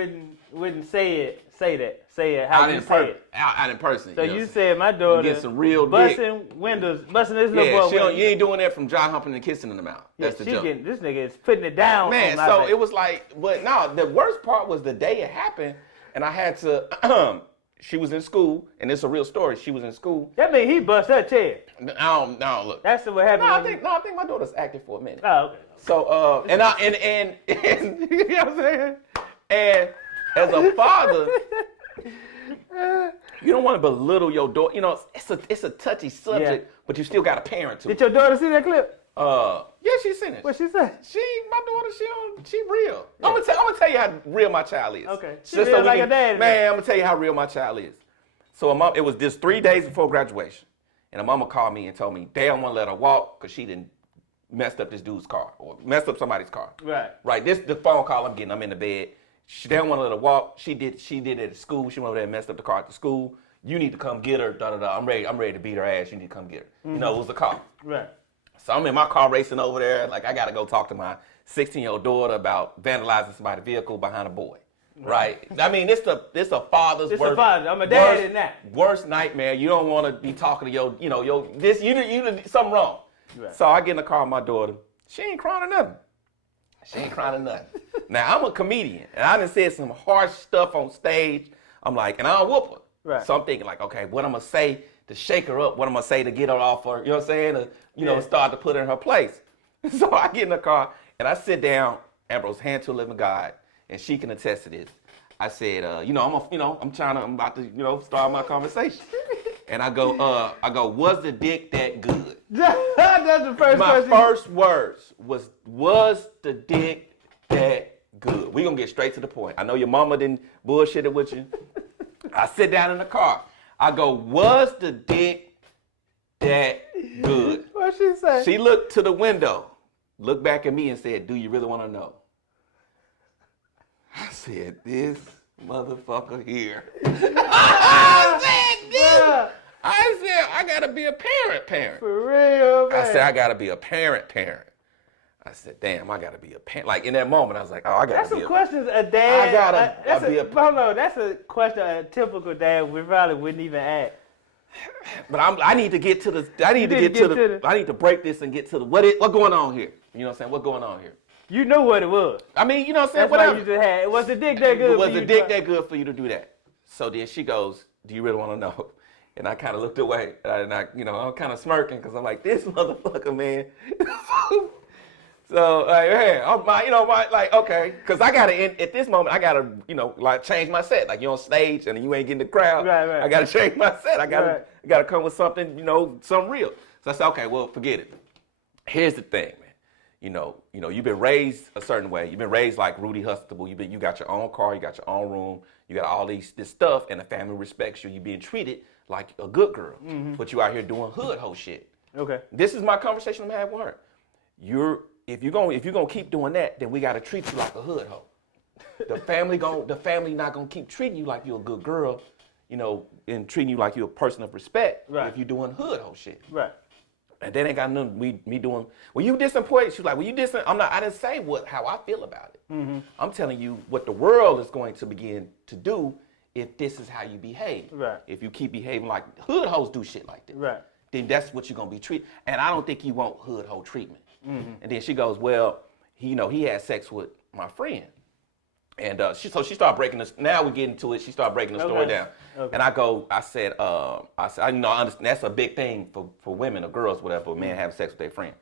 wouldn't say it how you say it. Out in person. So you said my daughter get some real busting dick. windows, busting this little boy. You ain't doing that from dry humping and kissing in the mouth. That's the joke. This nigga is putting it down. Man, on my so back. it was like, but no, the worst part was the day it happened. And I had to, she was in school, and it's a real story. She was in school. That mean he bust her chair. No, look. That's what happened. I think my daughter's active for a minute. Oh, okay. So, and you know what I'm saying? And as a father, you don't want to belittle your daughter. It's a touchy subject, but you still got a parent to. Did your daughter see that clip? Yeah, she seen it. What she said? My daughter, she real. Yeah. I'm gonna tell you how real my child is. Okay. She real like a dad. Man, I'm gonna tell you how real my child is. So it was just 3 days before graduation, and her mama called me and told me they don't want to let her walk because she didn't messed up this dude's car or messed up somebody's car. Right. This the phone call I'm getting. I'm in the bed. They don't want to let her walk. She did it at school. She went over there and messed up the car at the school. You need to come get her. I'm ready to beat her ass. You need to come get her. Mm-hmm. It was the call. Right. So I'm in my car racing over there. Like, I got to go talk to my 16-year-old daughter about vandalizing somebody's vehicle behind a boy. Right? I mean, this a father's worst. It's a father. I'm a dad in that. Worst nightmare. You don't want to be talking to you something wrong. Right. So I get in the car with my daughter. She ain't crying or nothing. Now, I'm a comedian, and I done said some harsh stuff on stage. I'm like, and I don't whoop her. Right. So I'm thinking like, okay, what I'm going to say to shake her up, what I'm going to say to get her off her, you know what I'm saying? To, start to put her in her place. So I get in the car, and I sit down, Ambrose, hand to a living God, and she can attest to this. I said, I'm about to, start my conversation. And I go, was the dick that good? That's the first My first words was the dick that good? We gonna get straight to the point. I know your mama didn't bullshit it with you. I sit down in the car. I go, was the dick that good? What she say? She looked to the window, looked back at me and said, do you really want to know? I said, this motherfucker here. I said, this. I said, I got to be a parent. For real, man. I said, I got to be a parent. I said, damn, I got to be a parent. Like, in that moment, I was like, oh, I got to be a That's some questions a dad. I got to be a parent. That's a question a typical dad we probably wouldn't even ask. But I need to get to the. I need to break this and get to the. What's going on here? You know what I'm saying? What's going on here? You know what it was. I mean, you know what I'm saying? That's why you just had. Was the dick that good? Was the dick that good for you to do that? So then she goes, "Do you really want to know?" And I kind of looked away, and I'm kind of smirking because I'm like, "This motherfucker, man." So like, hey, okay, because I gotta at this moment I gotta like change my set. Like you're on stage and you ain't getting the crowd. Right. I gotta change my set. I gotta come with something something real. So I said, okay, well forget it. Here's the thing, man. You've been raised a certain way. You've been raised like Rudy Huxtable. You got your own car. You got your own room. You got all this stuff, and the family respects you. You're being treated like a good girl, but you out here doing hood hoe shit. Okay. This is my conversation I'm having with her. If you're gonna keep doing that, then we gotta treat you like a hood hoe. The family not gonna keep treating you like you're a good girl, and treating you like you're a person of respect. Right. If you're doing hood hoe shit. Right. And that ain't got nothing me doing. Well, you disappointed. She's like, well, you disappointed. I didn't say how I feel about it. Mm-hmm. I'm telling you what the world is going to begin to do if this is how you behave. Right. If you keep behaving like hood hoes do shit like this. Right. Then that's what you're gonna be treated. And I don't think you want hood hoe treatment. Mm-hmm. And then she goes, well, he had sex with my friend. And she started breaking this. Now we get into it. She started breaking the story down. Okay. And I said, I understand that's a big thing for women or girls, whatever, men having sex with their friend.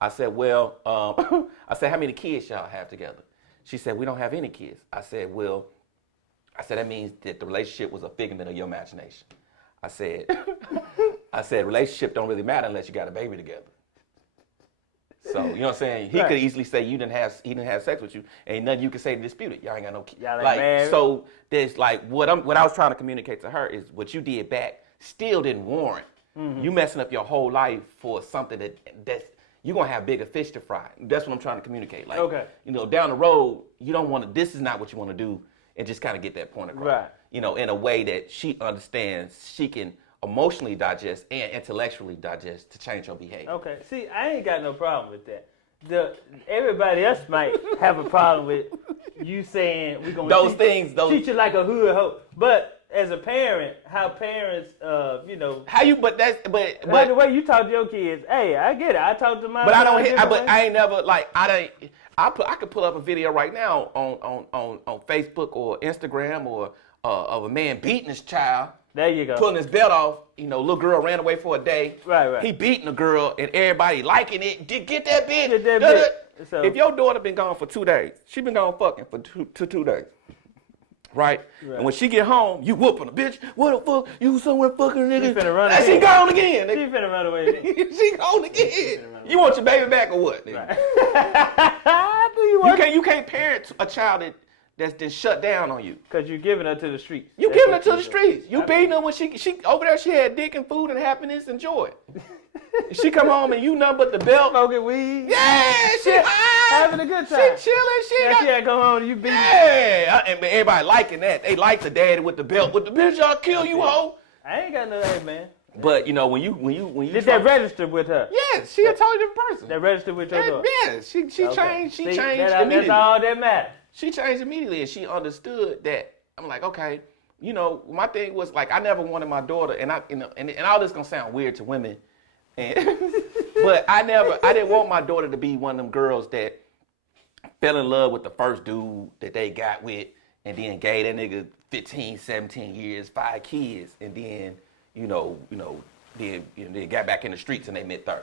I said, well, how many kids y'all have together? She said, we don't have any kids. I said, that means that the relationship was a figment of your imagination. I said, relationship don't really matter unless you got a baby together. So, you know what I'm saying? He could easily say he didn't have sex with you. Ain't nothing you can say to dispute it. Y'all ain't got no kids. So there's like what I was trying to communicate to her is what you did back still didn't warrant. Mm-hmm. You messing up your whole life for something that's you're gonna have bigger fish to fry. That's what I'm trying to communicate. Like down the road, you don't want to, this is not what you want to do, and just kind of get that point across. Right. In a way that she understands she can emotionally digest and intellectually digest to change your behavior. Okay. See, I ain't got no problem with that. Everybody else might have a problem with you saying we're gonna teach you like a hood hoe. But as a parent, how parents, how you, but by the way you talk to your kids. Hey, I get it. I talk to my. But I ain't never like I could pull up a video right now on Facebook or Instagram or of a man beating his child. There you go. Pulling his belt off. Little girl ran away for a day. Right. He beating a girl and everybody liking it. Get that bitch. Get that bitch. So, if your daughter been gone for 2 days, she been gone fucking for two days. Right? And when she get home, you whooping her, bitch. What the fuck? You somewhere fucking nigga. She finna run again. She gone again. She finna run away again. She gone again. You want your baby back or what? Nigga? Right. You can't parent a child that's been shut down on you. Because you're giving her to the streets. You giving her to the streets. You beating her when she over there, she had dick and food and happiness and joy. She come home and you nothing but the belt. Smoking weed. Yeah, she having a good time. She chilling. She had come home and you beat. Yeah, and everybody liking that. They like the daddy with the belt. With the bitch, I'll kill you, hoe. I ain't got no that, man. But when you did that register with her? Yes, she a totally different person. That registered with her. Yeah, she changed. She changed immediately. That's all that matters. She changed immediately, and she understood that. I'm like, okay, my thing was like, I never wanted my daughter, and all this gonna sound weird to women, but I didn't want my daughter to be one of them girls that fell in love with the first dude that they got with, and then gave that nigga 15, 17 years, 5 kids, and then then got back in the streets and they mid-30s.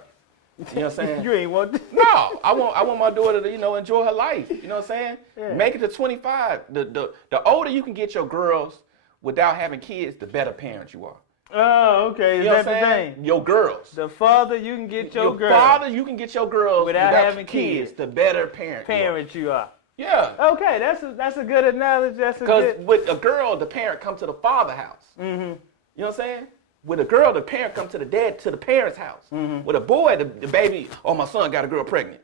You know what I'm saying? You ain't want No, I want my daughter to, enjoy her life. You know what I'm saying? Yeah. Make it to 25. The older you can get your girls without having kids, the better parent you are. Oh, okay. Is that the thing? Your girls. The farther you can get your girls. The farther you can get your girls without having kids, the better parent you are. Yeah. Okay, that's a good analogy. That's a Because good. with a girl, the parent come to the father house. Mm-hmm. You know what I'm saying? With a girl, the parent come to the parents' house. Mm-hmm. With a boy, the baby, oh, my son got a girl pregnant.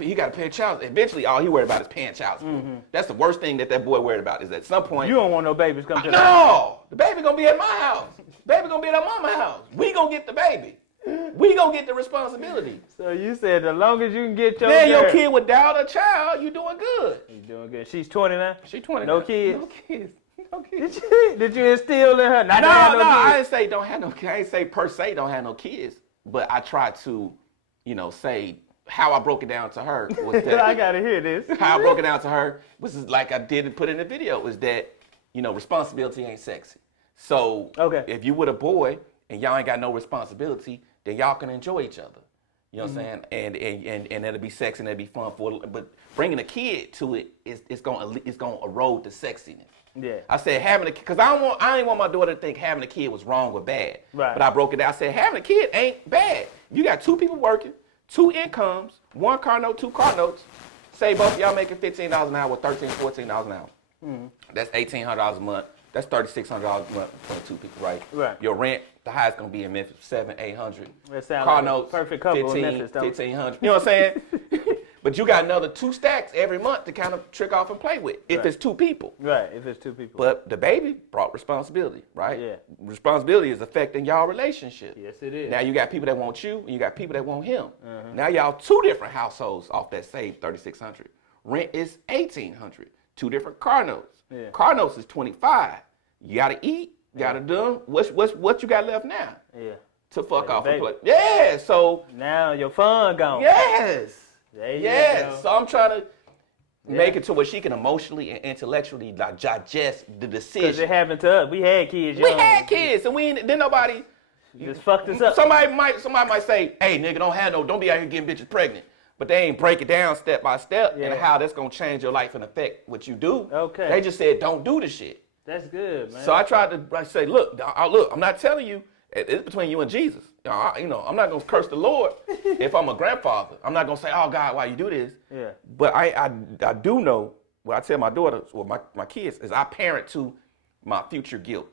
He got to pay child. Eventually, all he worried about is paying child support. Mm-hmm. That's the worst thing that boy worried about is at some point. You don't want no babies come to the house. No, the baby gonna be at my house. Baby gonna be at our mama's house. We gonna get the baby. We gonna get the responsibility. So you said as long as you can get your then your kid without a child, you doing good. You doing good. She's 29. She's 29. No kids. No kids. No kids. Did you instill in her? No, I didn't say don't have no kids. I didn't say per se don't have no kids. But I tried to, say how I broke it down to her was that. I gotta hear this. How I broke it down to her was like I didn't put in the video was that, responsibility ain't sexy. So if you with a boy and y'all ain't got no responsibility, then y'all can enjoy each other. You know what I'm saying? And it'll be sexy and it'll be fun but bringing a kid to it it's gonna erode the sexiness. Yeah. I said having a kid, because I didn't want my daughter to think having a kid was wrong or bad. Right. But I broke it down. I said having a kid ain't bad. You got two people working, two incomes, one car note, two car notes. Say both of y'all making $15 an hour, $13, $14 an hour. Mm-hmm. That's $1,800 a month. That's $3,600 a month for two people, right? Right. Your rent, the highest gonna be in Memphis, $700, $800. That sounds car like notes, perfect couple $1,500, in Memphis, $1,500. You know what I'm saying? But you got another 2 stacks every month to kind of trick off and play with if it's two people. Right, if it's two people. But the baby brought responsibility, right? Yeah. Responsibility is affecting y'all relationship. Yes, it is. Now you got people that want you and you got people that want him. Now y'all 2 different households off that same $3,600. Rent is $1,800. 2 different car notes. Yeah. Car notes is $25. You gotta eat. You gotta do. What you got left now? Yeah. To fuck off and play. Yeah. So now your fun gone. Yes. There you go. So I'm trying to make it to where she can emotionally and intellectually digest the decision. Because it happened to us. We had kids. We had kids, and then nobody just fucked us up. Somebody might say, "Hey, nigga, don't be out here getting bitches pregnant." But they ain't break it down step by step and how that's gonna change your life and affect what you do. Okay. They just said, "Don't do the shit." That's good, man. So I tried to say, look, I'm not telling you. It's between you and Jesus. I'm not going to curse the Lord if I'm a grandfather. I'm not going to say, oh, God, why you do this? Yeah. But I do know, what I tell my daughters, or my kids, is I parent to my future guilt.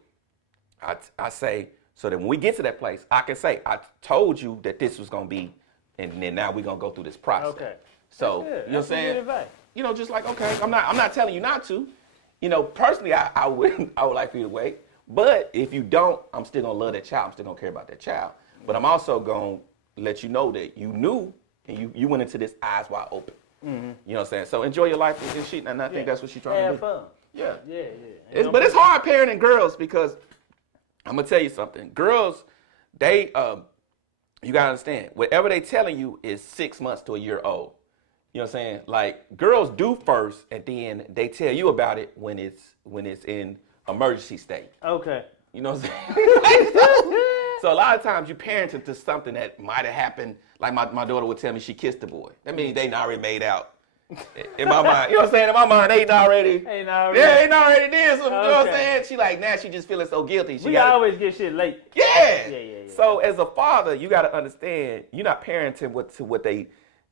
I say, so that when we get to that place, I can say, I told you that this was going to be, and then now we're going to go through this process. Okay. So, you know what I'm saying? Good advice. Just like, okay, I'm not telling you not to. Personally, I would like for you to wait. But if you don't, I'm still going to love that child. I'm still going to care about that child. But I'm also going to let you know that you knew and you went into this eyes wide open. Mm-hmm. You know what I'm saying? So enjoy your life with this shit. And I think that's what she's trying to do. Have fun. Yeah. Yeah. But it's hard parenting girls because I'm going to tell you something. Girls, you got to understand, whatever they telling you is 6 months to a year old. You know what I'm saying? Like, girls do first, and then they tell you about it when it's in emergency state. Okay. You know what I'm saying? So a lot of times you parent into something that might have happened. Like my daughter would tell me she kissed the boy. That means they already made out. In my mind, you know what I'm saying? In my mind, they already did something. You know what I'm saying? She now she just feeling so guilty. We always get shit late. Yeah. So as a father, you got to understand, you're not parenting to what they.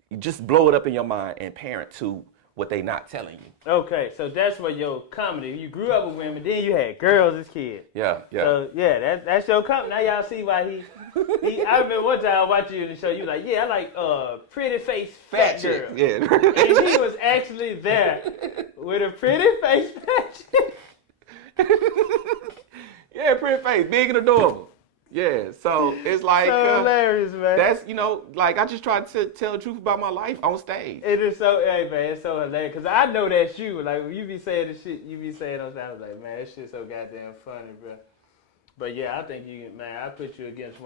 You just blow it up in your mind and parent to what they not telling you. Okay, so that's where your comedy. You grew up with women, then you had girls as kids. Yeah. So that's your comedy. Now y'all see why he I remember one time watching you in the show. You like, I like pretty face fat girl. Yeah. And he was actually there with a pretty face fat chick. Yeah, pretty face, big and adorable. Yeah, so it's like so hilarious, man. That's like I just try to tell the truth about my life on stage. It is so, hey man, it's so hilarious because I know that's you. Like when you be saying the shit, you be saying on time. I was like, man, that shit's so goddamn funny, bro. But yeah, I think I put you against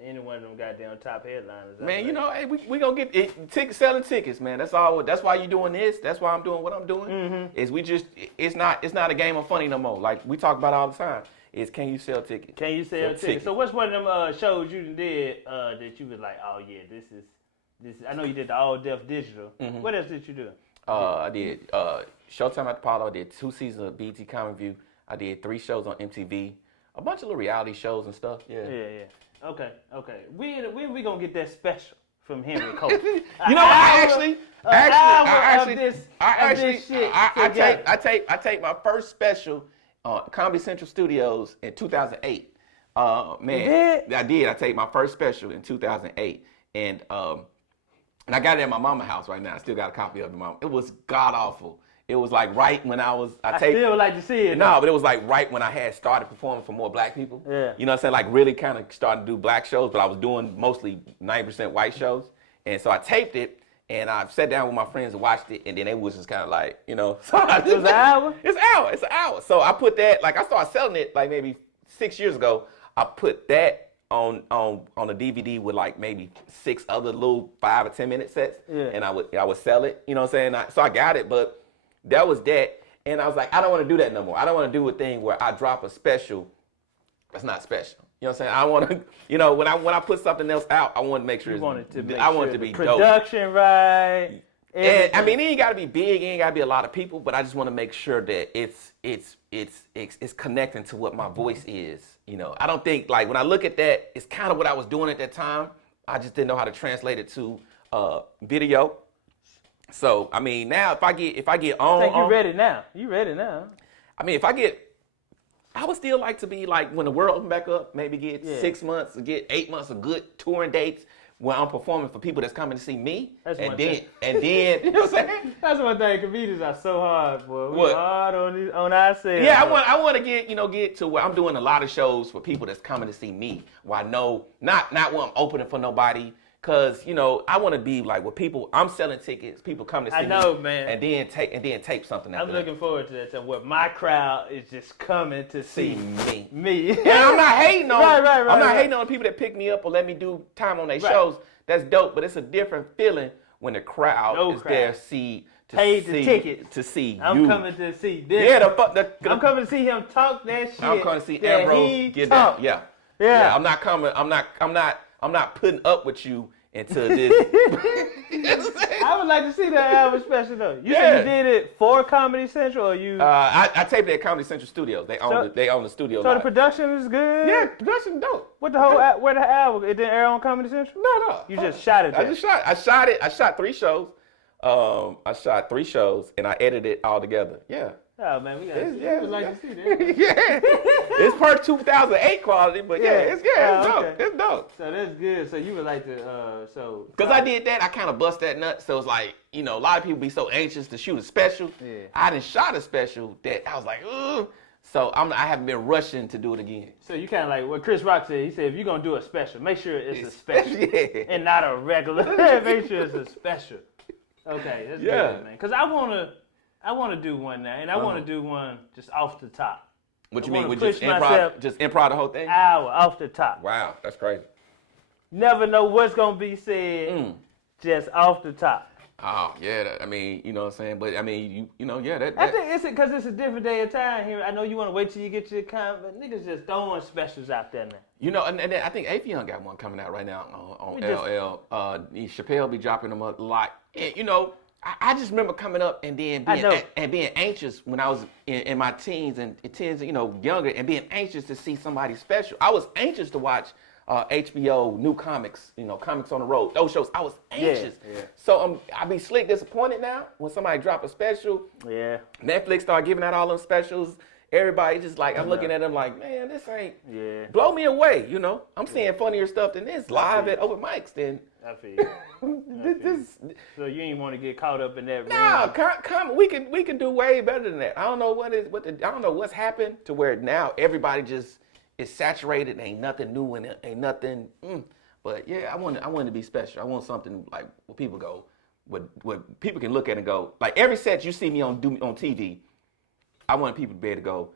any one of them goddamn top headliners. Man, hey, we gonna get it. Selling tickets, man. That's all. That's why you doing this. That's why I'm doing what I'm doing. Mm-hmm. It's not a game of funny no more. Like we talk about all the time. Is can you sell tickets? Can you sell tickets? So what's one of them shows you did that you was like, oh yeah, this is. I know you did the all deaf digital. Mm-hmm. What else did you do? I did Showtime at the Apollo. I did 2 seasons of BET Comedy View. I did 3 shows on MTV. A bunch of little reality shows and stuff. Yeah. Okay. When we gonna get that special from Henry Coleman. You know, I take my first special on Comedy Central Studios in 2008. Man, you did? I did. I take my first special in 2008, and I got it at my mama's house right now. I still got a copy of it, mom. It was god awful. It was like right when I still would like to see it. No, but it was like right when I had started performing for more black people. Yeah. You know what I'm saying? Like really kind of started to do black shows, but I was doing mostly 90% white shows. And so I taped it, and I sat down with my friends and watched it, and then it was just kind of like, you know. So it was an hour? It's an hour. So I put that, like I started selling it like maybe 6 years ago. I put that on a DVD with like maybe 6 other little 5 or 10 minute sets, and I would sell it. You know what I'm saying? So I got it, but that was that, and I was like, I don't want to do that no more. I don't want to do a thing where I drop a special that's not special. You know what I'm saying? I want to, you know, when I put something else out, I want to make sure I want it to be production dope. Right. And I mean, it ain't got to be big, it ain't got to be a lot of people, but I just want to make sure that it's connecting to what my voice is. You know, I don't think, like, when I look at that, it's kind of what I was doing at that time. I just didn't know how to translate it to video. So I mean, now if I get on, I think you ready now. You ready now? I mean, I would still like to be like when the world open back up, maybe get 6 months, get 8 months of good touring dates where I'm performing for people that's coming to see me. That's and then you know what I'm saying? That's one thing. Comedians are so hard, boy. We're hard on ourselves. Yeah, I want to get to where I'm doing a lot of shows for people that's coming to see me. Where I know not when I'm opening for nobody. Cause you know I want to be like with people. I'm selling tickets. People come to see me. I know, man. And then tape something. I'm looking forward to that. Where my crowd is just coming to see me. And I'm not hating on. Right. I'm not hating on people that pick me up or let me do time on their shows. That's dope. But it's a different feeling when the crowd is there. Paid the ticket to see you. I'm coming to see this. Yeah, I'm coming to see him talk that shit. I'm coming to see Ambrose get that. Yeah. I'm not coming. I'm not putting up with you until this. I would like to see that album special though. You said you did it for Comedy Central, or you? I taped it at Comedy Central Studios. They own the studio. So the production is good. Yeah, production dope. What the whole where the album? It didn't air on Comedy Central. No. You just shot it. I shot it. I shot 3 shows. I shot 3 shows and I edited it all together. Yeah. Oh man, we like to see that. Yeah, it's per 2008 quality, but it's dope. Okay. It's dope. So that's good. So you would like to because I did that, I kind of bust that nut. So it's like, you know, a lot of people be so anxious to shoot a special. Yeah. I done shot a special that I was like, ugh. So I haven't been rushing to do it again. So you kind of like what Chris Rock said. He said if you're gonna do a special, make sure it's a special and not a regular. Make sure it's a special. Okay, that's good, man. Because I want to do one now, and I want to do one just off the top. What you mean? With just improv the whole thing? Hour off the top. Wow, that's crazy. Never know what's gonna be said, just off the top. Oh yeah, I mean, you know what I'm saying, but I mean, you know, yeah, that. I think it's because it's a different day of time here. I know you want to wait till you get to your comment, but niggas just throwing specials out there now. You know, and I think Afion got one coming out right now on LL. Chappelle be dropping them a lot. And, you know, I just remember coming up and then being anxious when I was in my teens, you know, younger, and being anxious to see somebody special. I was anxious to watch HBO new comics, you know, Comics on the Road, those shows. I was anxious. Yeah. So I be slick disappointed now when somebody drop a special. Yeah. Netflix start giving out all them specials. Everybody just like, I'm looking at them like, man, this ain't, blow me away, you know. I'm seeing funnier stuff than this live at open mics than. I feel you. So you ain't want to get caught up in that. No, we can do way better than that. I don't know I don't know what's happened to where now everybody just is saturated. Ain't nothing new and ain't nothing. But yeah, I want to be special. I want something like where people go, what people can look at and go, like every set you see me on TV. I want people to be able to go,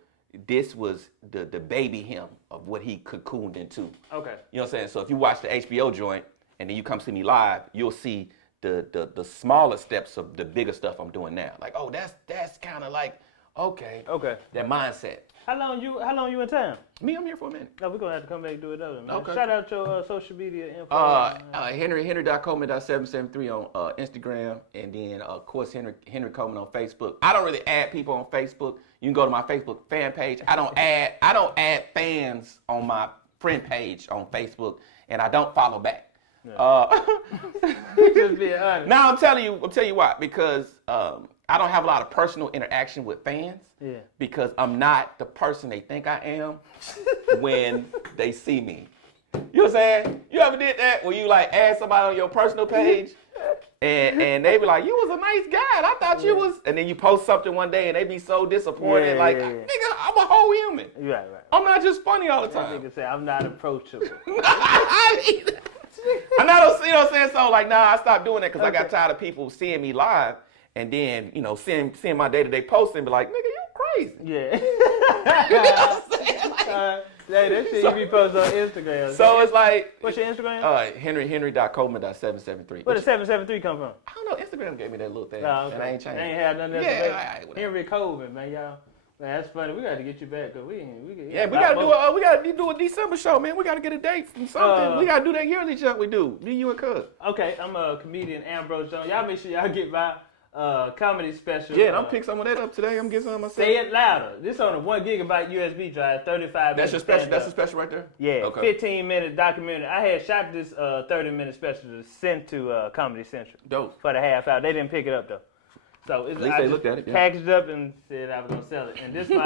this was the baby him of what he cocooned into. Okay. You know what I'm saying? So if you watch the HBO joint and then you come see me live, you'll see the smaller steps of the bigger stuff I'm doing now. Like, oh, that's kind of like, okay. That mindset. How long you in town? Me, I'm here for a minute. No, we're gonna have to come back and do it though, man. Okay. Shout out your social media info. Henry.Coleman.773 on Instagram, and then of course Henry Coleman on Facebook. I don't really add people on Facebook. You can go to my Facebook fan page. I don't add fans on my friend page on Facebook, and I don't follow back. Just being honest. Now I'll tell you why. Because I don't have a lot of personal interaction with fans. Yeah. Because I'm not the person they think I am when they see me. You know what I'm saying? You ever did that where you like add somebody on your personal page and they be like, you was a nice guy. And I thought you was. And then you post something one day and they be so disappointed. Nigga, I'm a whole human. Right. I'm not just funny all the time. Nigga say I'm not approachable. I'm not, you know what I'm saying? So like, I stopped doing that because I got tired of people seeing me live and then, seeing my day-to-day posts and be like, nigga, you crazy. Yeah. You know what I'm saying? Like, hey, that shit you be posting on Instagram. So it's like, what's your Instagram? Henry.Coleman.773. Where did 773 come from? I don't know. Instagram gave me that little thing, Oh, okay. and I ain't changed. They ain't had nothing else. Yeah, Henry Coleman, man, y'all. Man, that's funny. We got to get you back because we gotta do a December show, man. We gotta get a date and something. We gotta do that yearly show we do. Me, you, and Cuz. Okay, I'm a comedian, Ambrose Jones. Y'all make sure y'all get my comedy special. Yeah, and I'm pick some of that up today. I'm getting some of myself. Say It Louder. This on a 1 gigabyte USB drive, 35 minutes. That's your special. That's a special right there. Yeah, Okay. 15-minute documentary. I had shot this 30-minute special to send to Comedy Central. Dope. For the half hour. They didn't pick it up though. So at least they looked at it. Yeah. Packaged up and said I was gonna sell it. And this my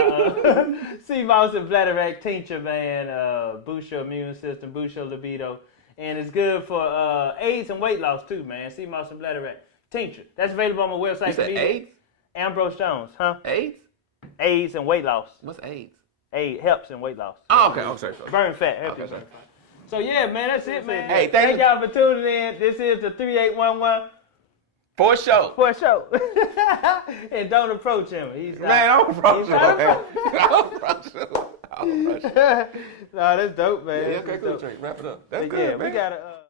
Seamoss and Bladderwack tincture, man. Boost your immune system, boost your libido, and it's good for AIDS and weight loss too, man. Seamoss and Bladderwack tincture. That's available on my website. You said AIDS? Ambrose Jones, huh? AIDS? AIDS and weight loss. What's AIDS? AIDS helps in weight loss. Oh, okay. I'm sorry. Burn fat. Okay, sorry. So yeah, man, that's it, man. Hey, thank y'all for tuning in. This is the 3811. For sure. And don't approach him. He's not. Man, don't approach him. Don't approach him. No, that's dope, man. Yeah, okay, cool. Wrap it up. That's good, yeah, man. we gotta.